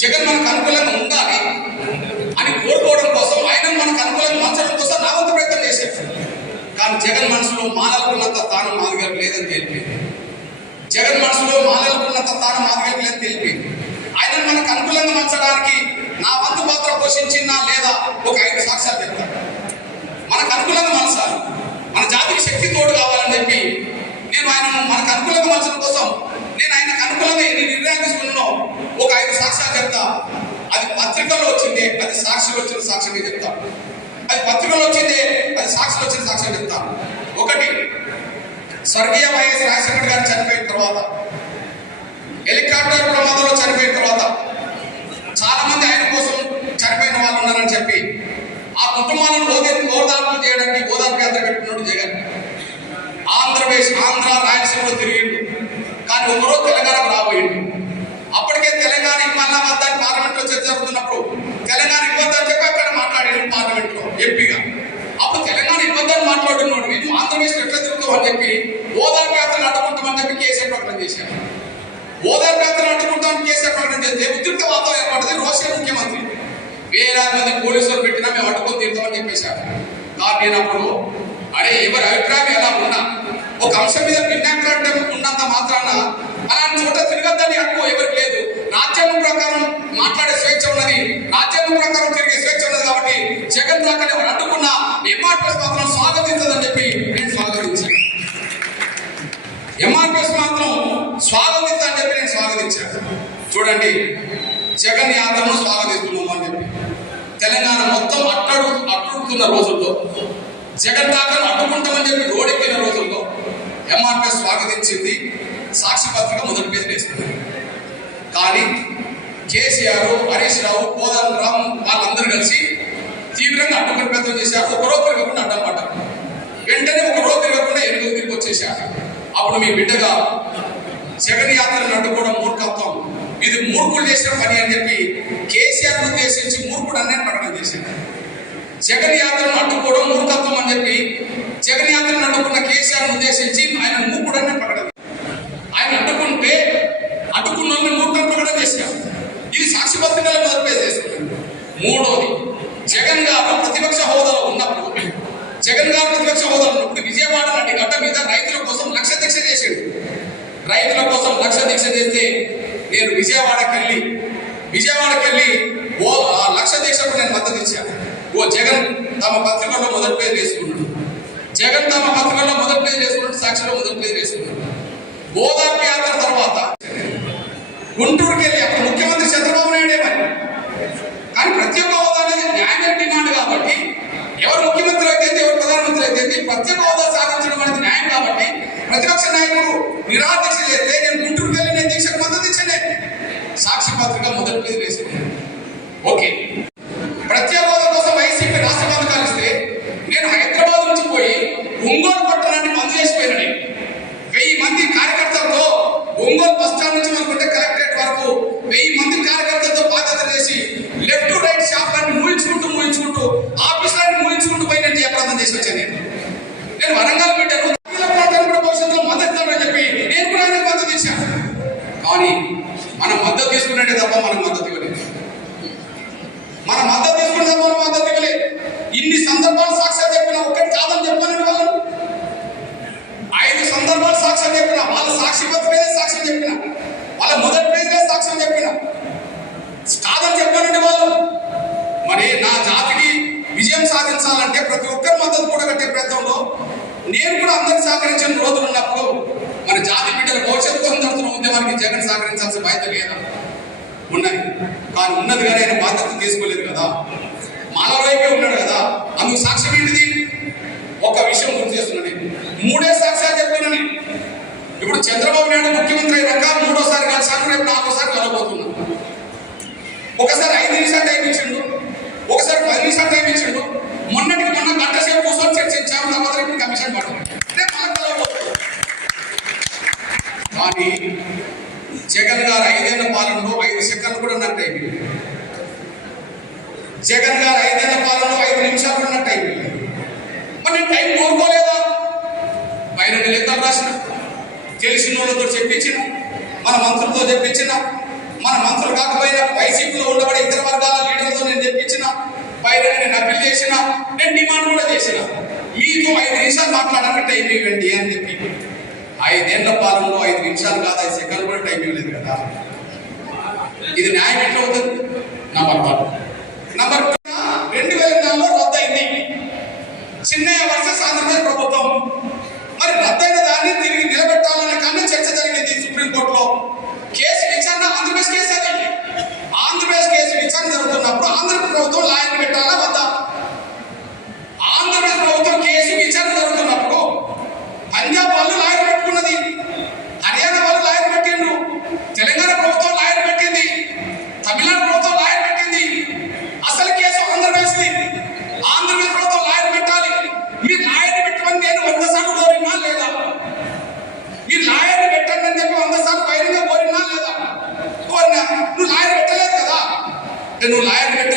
జగన్ మనకు అనుకూలంగా ఉండాలి అని కోరుకోవడం కోసం ఆయన మనకు అనుకూలంగా మార్చడం కోసం నా వంతు ప్రయత్నం చేశారు. కానీ జగన్ మనసులో మానవుకున్నంత తాను మాదిగా లేదని తెలిపింది జగన్ మనసులో మానవుకున్నంత తాను మాదిగా లేదని తెలిపింది ఆయన మనకు అనుకూలంగా మార్చడానికి నా వంతు పాత్ర పోషించినా లేదా ఒక ఐదు సాక్ష్యాలు చెప్తాను. మనకు అనుకూలంగా మలసాలి మన జాతికి శక్తి తోడు కావాలని చెప్పి నేను ఆయన మనకు అనుకూలంగా మార్చడం కోసం నేను ఆయనకు అనుకూలంగా ఎన్ని నిర్ణయాలు తీసుకున్నానో ఐదు సాక్ష్యాలు చెప్తా అది పత్రికల్లో వచ్చింది అది సాక్షిలో వచ్చిన సాక్ష్యమే చెప్తా. అది పత్రికలో వచ్చింది అది సాక్షిలో వచ్చిన సాక్ష్యం చెప్తా. ఒకటి స్వర్గీయ వైఎస్ రాజశేఖర్ గారు చనిపోయిన తర్వాత హెలికాప్టర్ ప్రమాదంలో చనిపోయిన తర్వాత చాలా మంది ఆయన కోసం చనిపోయిన వాళ్ళు ఉన్నారని చెప్పి ఆ కుటుంబాలను ఓదే ఓదార్పు చేయడానికి ఓదార్పు యాత్ర పెట్టుకున్నాడు జగన్. ఆంధ్రప్రదేశ్ ఆంధ్ర రాయలసీమలో తిరిగిండు. కానీ ఒకరోజు తెలంగాణకు రాబోయిండు. తెలంగాణ వద్దని పార్లమెంట్లో చర్చ జరుగుతున్నప్పుడు తెలంగాణ ఇవ్వద్దని చెప్పి అక్కడ మాట్లాడాడు పార్లమెంట్లో ఎంపీగా. అప్పుడు తెలంగాణ ఇవ్వద్దని మాట్లాడుతున్నాడు. వీళ్ళు ఆంధ్రప్రదేశ్ ఎట్లా తిరుగుతావు అని చెప్పి ఓదార్పు యాత్రను అడ్డుకుంటామని చెప్పి కేసీఆర్ ప్రకటన చేశారు. ఓదార్పు యాత్రను అడ్డుకుంటామని కేసీఆర్ ప్రకటన చేస్తే ఉద్రిక్త వాతావరణం ఏర్పడింది. రోషన్ ముఖ్యమంత్రి. వేలాది మంది పోలీసులు పెట్టినా మేము అడ్డుకొని తీరుతామని చెప్పేశారు. కానీ నేను అప్పుడు అరే ఎవరి అభిప్రాయం ఎలా ఉన్నా? ఒక అంశం మీద భిన్నాభిప్రాయం ఉన్నంత మాత్రాన అలాంటి చోట తిరగద్దని హక్కు ఎవరికి లేదు రాజ్యాంగం ప్రకారం మాట్లాడే స్వేచ్ఛ ఉన్నది రాజ్యాంగం ప్రకారం తిరిగే స్వేచ్ఛ ఉన్నది కాబట్టి జగన్ రాకని ఎవరు అడ్డుకున్నా ఎంఆర్పిఎస్ మాత్రం స్వాగతించదని చెప్పి నేను స్వాగతించాను. ఎంఆర్పిఎస్ మాత్రం స్వాగతించని చెప్పి నేను స్వాగతించాను. చూడండి జగన్ యాత్రను స్వాగతిస్తున్నాము అని చెప్పి. తెలంగాణ మొత్తం అట్టడు అట్టుడుతున్న రోజుల్లో జగన్ తాకను అడ్డుకుంటామని చెప్పి రోడెక్కిన రోజుల్లో ఎంఆర్పిఎస్ స్వాగతించింది సాక్షి పత్రిక మొదటి పేరు వేస్తుంది కానీ కేసీఆర్ హరీష్ రావు కోదండరామ్ వాళ్ళందరూ కలిసి తీవ్రంగా అడ్డుకుని చేశారు. ఒక రూపాయి ఇవ్వకుండా అడ్డమాట వెంటనే ఒక రూపాయి ఇవ్వకుండా ఎనిమిది తిరిగి వచ్చేసారు అప్పుడు మీ బిడ్డగా జగన్ యాత్రను అడ్డుకోవడం మూర్ఖత్వం. ఇది మూర్ఖులు చేసిన పని అని చెప్పి కేసీఆర్ ఉద్దేశించి మూర్ఖుడు అనే ప్రకటన చేశారు. జగన్ యాత్రను అడ్డుకోవడం మూర్ఖత్వం అని చెప్పి జగన్ యాత్రను అడ్డుకున్న కేసీఆర్ ఉద్దేశించి ఆయన మూర్ఖుడు అనే ప్రకటన ఆయన అడ్డుకుంటే అడ్డుకున్న వాళ్ళని మూర్ఖం ప్రకటన చేశారు ఇది సాక్షి పత్రికల మొదటి పేరు చేస్తున్నారు మూడోది జగన్ గారు ప్రతిపక్ష హోదాలో ఉన్నప్పుడు జగన్ గారు ప్రతిపక్ష హోదాలో ఉన్నప్పుడు విజయవాడ లాంటి గడ్డ మీద రైతుల కోసం లక్ష దీక్ష చేసాడు రైతుల కోసం లక్ష దీక్ష చేస్తే నేను విజయవాడకి వెళ్ళి విజయవాడకి వెళ్ళి ఓ ఆ లక్ష దీక్షకు నేను మద్దతు ఇచ్చాను ఓ జగన్ తమ పత్రికల్లో మొదటి పేరు వేసుకున్నాడు. జగన్ తమ పత్రికల్లో మొదటి పేరు వేసుకున్నాడు సాక్షిలో మొదటి పేరు వేసుకున్నాడు. ఓదార్పు యాత్ర తర్వాత గుంటూరుకి వెళ్ళి అక్కడ ముఖ్యమంత్రి చంద్రబాబు నాయుడే మరి. కానీ ప్రత్యేక హోదా అనేది న్యాయం డిమాండ్ కాబట్టి ఎవరు ముఖ్యమంత్రి అయితే ఎవరు ప్రధానమంత్రి అయితే ప్రత్యేక హోదా సాధించడం అనేది న్యాయం కాబట్టి ప్రతిపక్ష నాయకుడు నిరాదీక్ష చేస్తే నేను గుంటూరుకి వెళ్ళి నేను దీక్షకు మద్దతు ఇచ్చలే సాక్షి మొదటి మీద వేసింది ఓకే. ప్రత్యేక కోసం వైసీపీ రాష్ట్ర పథకాలు ఇస్తే నేను హైదరాబాద్ నుంచి పోయి ఒంగోలు పట్టణాన్ని బంద్ చేసిపోయినా నేను. వెయ్యి మంది కార్యకర్తలతో ఒంగోలు బస్ స్టాండ్ నుంచి మనకుంటే కలెక్టరేట్ వరకు వెయ్యి మంది కార్యకర్తలతో బాధ్యత చేసి లెఫ్ట్ రైట్ షాప్లన్నీ మూయించుకుంటూ మూయించుకుంటూ ఆఫీసులన్నీ మూయించుకుంటూ పోయి నేను జయప్రదం చేసి వచ్చాను నేను. నేను వరంగల్ పెట్టాను అఖిల పార్టీలు కూడా భవిష్యత్తులో మద్దతు ఇస్తానని చెప్పి నేను కూడా ఆయనకు మద్దతు ఇచ్చాను కానీ మనం మద్దతు తీసుకున్నట్టే తప్ప మనకు మద్దతు ఇవ్వలేదు మన మద్దతు తీసుకునే తప్ప మనం మద్దతు ఇవ్వలేదు ఇన్ని సందర్భాలు సాక్ష్యాలు చెప్పిన ఒక్కటి కాదని చెప్పానండి వాళ్ళను ఐదు సందర్భాలు సాక్ష్యం చెప్పిన వాళ్ళ సాక్షి పత్రికే సాక్ష్యం చెప్పిన వాళ్ళ మొదటి పేజీలే సాక్ష్యం చెప్పిన కాదని చెప్పానండి వాళ్ళు మరి నా జాతికి విజయం అలాగే ప్రతి ఒక్కరి మద్దతు కూడా కట్టే ప్రయత్నంలో నేను కూడా అందరికి సహకరించిన రోజులు ఉన్నప్పుడు మన జాతి బిడ్డల భవిష్యత్తు కోసం జరుగుతున్న ఉద్యమానికి జగన్ సహకరించాల్సిన బాధ్యత లేదా ఉన్నది. కానీ ఉన్నది కానీ ఆయన బాధ్యత తీసుకోలేదు కదా. మానవ వైపే ఉన్నాడు కదా. అందుకు సాక్ష్యం ఏంటిది? ఒక విషయం గుర్తు చేస్తున్నాను మూడే సాక్ష్యాలు చెప్తున్నాను ఇప్పుడు చంద్రబాబు నాయుడు ముఖ్యమంత్రి అయినాక మూడోసారి కలిసాను కానీ జగన్ గారు ఐదేళ్ళ పాలనలో ఐదు సెకండ్లు కూడా ఉన్నట్టు అయిపోయింది జగన్ గారు ఐదేళ్ళ పాలనలో ఐదు నిమిషాలు ఉన్నట్టు అయిపోయింది మరి టైం కోరుకోలేదా? పైన లెక్కలు రాసిన తెలిసిన వాళ్ళతో చెప్పించిన మన మంత్రులతో చెప్పించిన మన మంత్రులు కాకపోయినా వైసీపీలో ఉండబడే ఇతర వర్గాల లీడర్లతో నేను చెప్పించిన పైన నేను అప్పీల్ చేసిన నేను డిమాండ్ కూడా చేసిన. మీతో ఐదు నిమిషాలు మాట్లాడాలంటే టైం ఇవ్వండి అని చెప్పి ఐదేళ్ళ పాలనలో ఐదు నిమిషాలు కాదు ఐదు సెకండ్ కూడా టైం ఇవ్వలేదు కదా. ఇది న్యాయం ఎట్లా అవుతుంది? నా పర్వాలేదు నువ్వు లాయర్